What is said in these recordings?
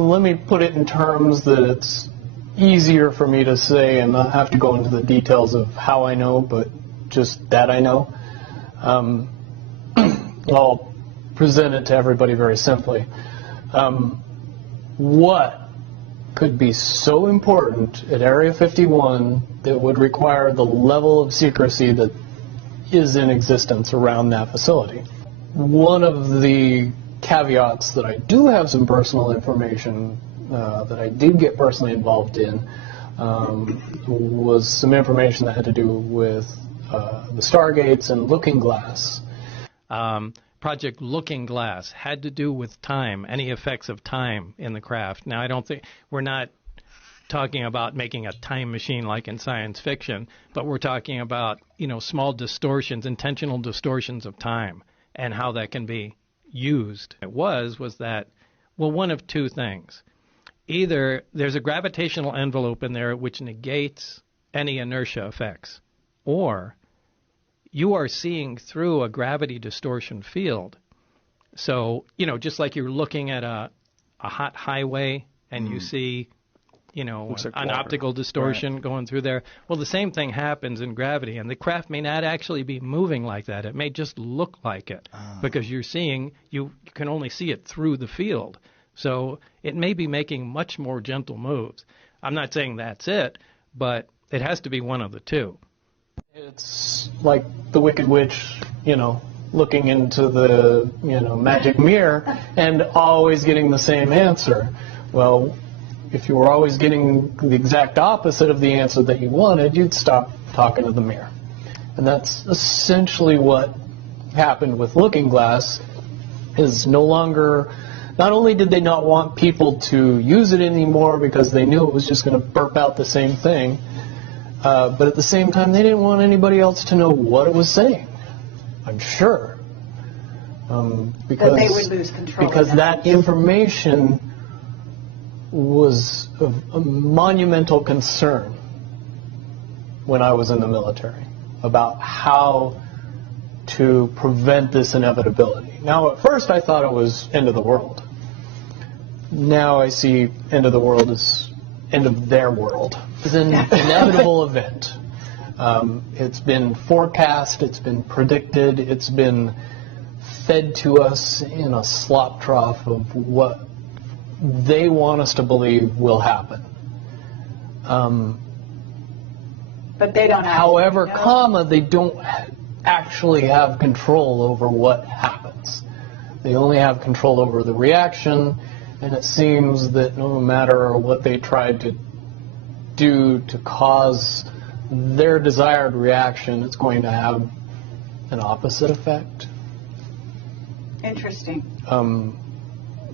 Let me put it in terms that it's easier for me to say and not have to go into the details of how I know, but just that I know. I'll present it to everybody very simply. What could be so important at Area 51 that would require the level of secrecy that is in existence around that facility? One of the caveats that I do have some personal information that I did get personally involved in was some information that had to do with the Stargates and Looking Glass. Project Looking Glass had to do with time, any effects of time in the craft. Now, I don't think we're not talking about making a time machine like in science fiction, but we're talking about, small distortions, intentional distortions of time and how that can be used. It was that, one of two things. Either there's a gravitational envelope in there which negates any inertia effects, or you are seeing through a gravity distortion field. So, just like you're looking at a hot highway and you see, an optical distortion going through there. Well, the same thing happens in gravity, and the craft may not actually be moving like that. It may just look like it because you can only see it through the field. So it may be making much more gentle moves. I'm not saying that's it, but it has to be one of the two. It's like the Wicked Witch, looking into the, magic mirror and always getting the same answer. Well, if you were always getting the exact opposite of the answer that you wanted, you'd stop talking to the mirror. And that's essentially what happened with Looking Glass, is not only did they not want people to use it anymore because they knew it was just going to burp out the same thing, but at the same time, they didn't want anybody else to know what it was saying, I'm sure. Because they would lose control. Because that information was of a monumental concern when I was in the military about how to prevent this inevitability. Now, at first, I thought it was end of the world. Now I see end of the world as end of their world. It's an inevitable event. It's been forecast, it's been predicted, it's been fed to us in a slop trough of what they want us to believe will happen. But they don't. However, they don't actually have control over what happens. They only have control over the reaction, and it seems that no matter what they tried to do to cause their desired reaction, it's going to have an opposite effect. Interesting.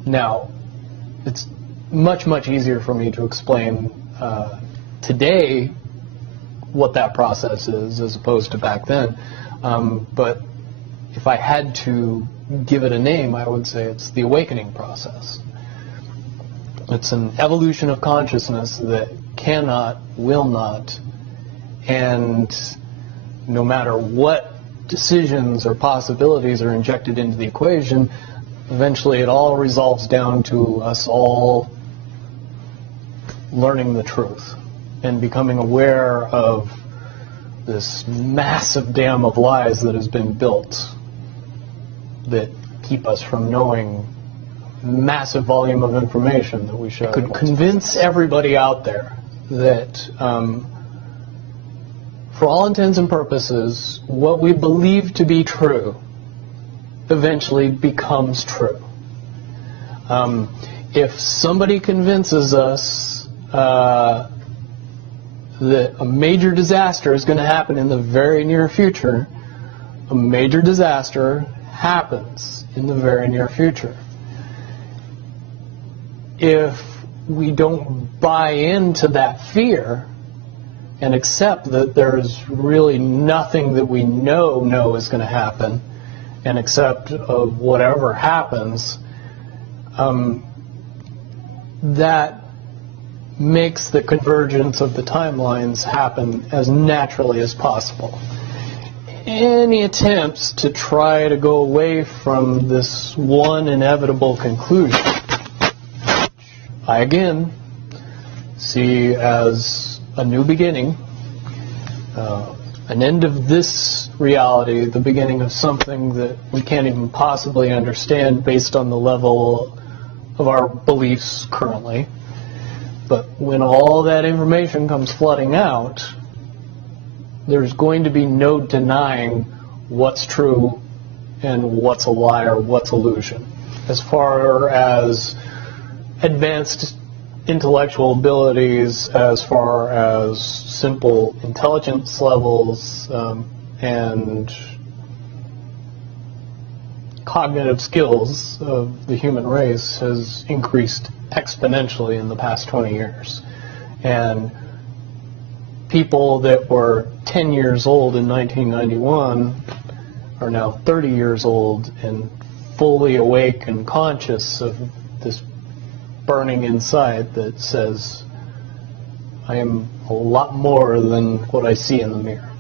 Now, it's much, much easier for me to explain today what that process is as opposed to back then. But if I had to give it a name, I would say it's the awakening process. It's an evolution of consciousness that cannot, will not, and no matter what decisions or possibilities are injected into the equation, eventually it all resolves down to us all learning the truth and becoming aware of this massive dam of lies that has been built that keep us from knowing massive volume of information that we should. Could convince everybody out there that for all intents and purposes, what we believe to be true eventually becomes true. If somebody convinces us that a major disaster is going to happen in the very near future, a major disaster happens in the very near future. If we don't buy into that fear and accept that there is really nothing that we know is going to happen, and accept of whatever happens, that makes the convergence of the timelines happen as naturally as possible. Any attempts to try to go away from this one inevitable conclusion I again see as a new beginning, an end of this reality, the beginning of something that we can't even possibly understand based on the level of our beliefs currently. But when all that information comes flooding out, there's going to be no denying what's true and what's a lie or what's illusion. As far as advanced intellectual abilities, as far as simple intelligence levels, and cognitive skills of the human race has increased exponentially in the past 20 years. And people that were 10 years old in 1991 are now 30 years old and fully awake and conscious of this burning inside that says, I am a lot more than what I see in the mirror.